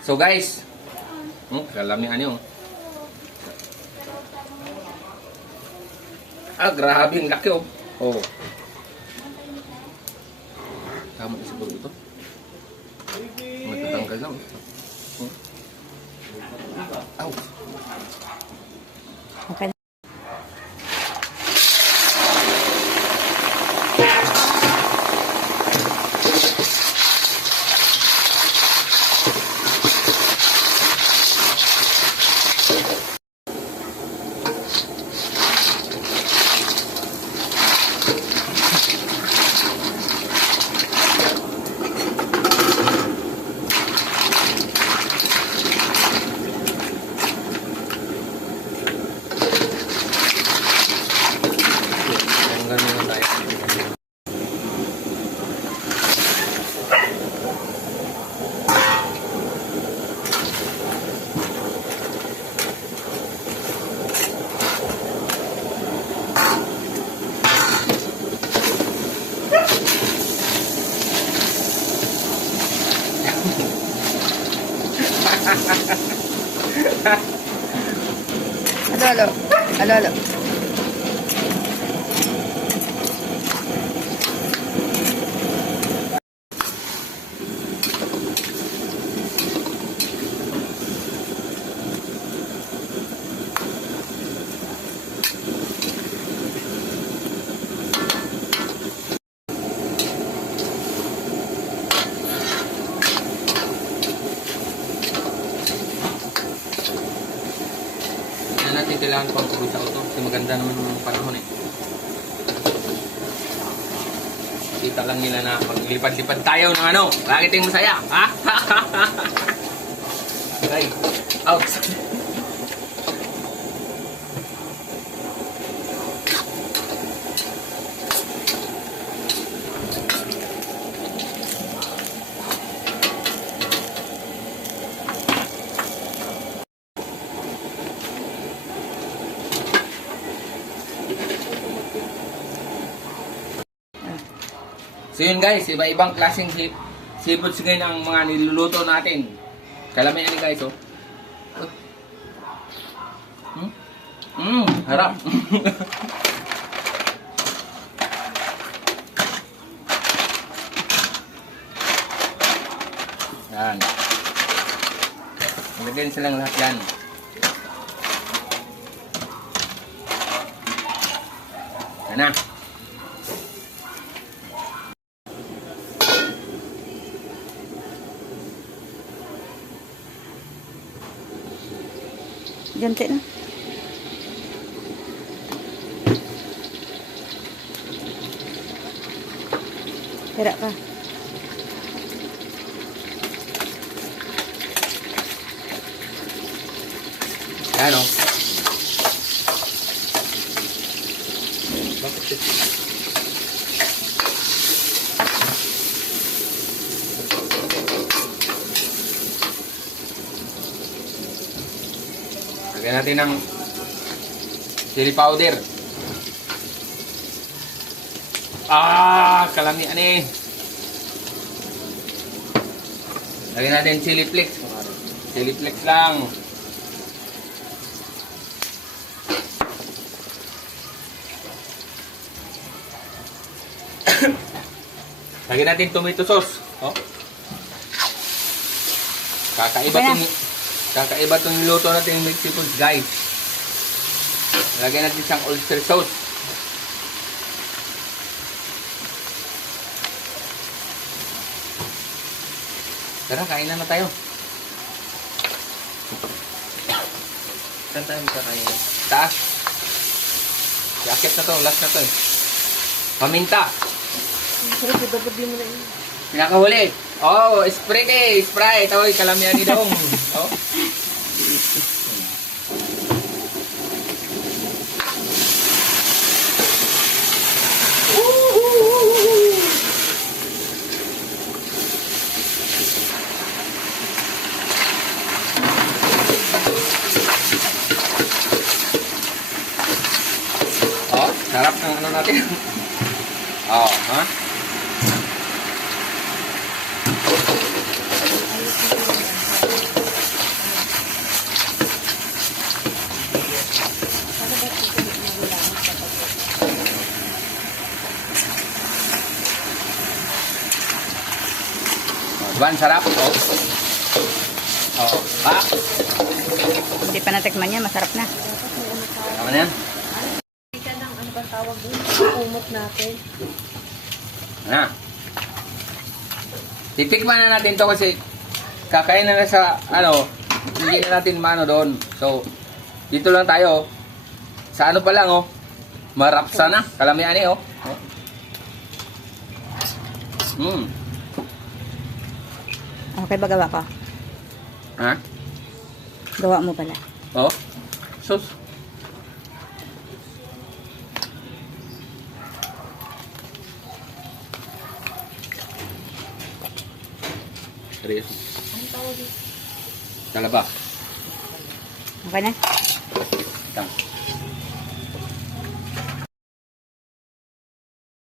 So guys, hmm, kalamihan nyo. Ah, grabe ang laki oh. Oh. Tama na siguro ito. Matatanggal na oh. Hmm. Hello hello hello. Kailangan pang sa auto kasi maganda naman yung panahon eh. Kita lang nila na maglipad-lipad tayo ng ano. Bakit yung masaya? Ha? Ay, out. So yun guys, iba-ibang klaseng si seafoods ngayon ang mga niluluto natin. Kalamihan guys, oh. Hmm? Mm, harap. Yan. Ilagyan silang lahat yan. Yan na. dân tĩnh đây đã vâng. coi Claro. Lagyan natin ng chili powder. Ah, kalamian eh. Lagyan natin chili flakes. Chili flakes lang. Lagyan natin tomato sauce. Oh. Kakaiba tong kakaiba tong niluto natin yung mixed guys. Lagyan natin siyang oyster sauce. Tara, kain na na tayo. Saan tayo magkakain? Taas. Jacket na to, last na to eh. Paminta. Sarap, dapat di mo na yun. Pinakahuli. Oh, Sprite eh. Sprite. Oy, kalamihan ni Dong. Oh. Oh, sarap ng ano natin. Oh, ha? Ba, ang sarap. Oh. Oh, ba? Hindi pa natikman yan, masarap na. Tama na yan. Ka ng ano ba tawag dun? Kumot natin. Na. Titikman na natin to kasi kakain na sa ano, hindi na natin mano doon. So, dito lang tayo. Sa ano pa lang oh. Marapsa na. Kalamihan eh oh. oh. Mm. Okay ba gawa ko? Ha? Gawa mo pala. Oh. Sus. Seryoso. Talaba. Okay na? Tang.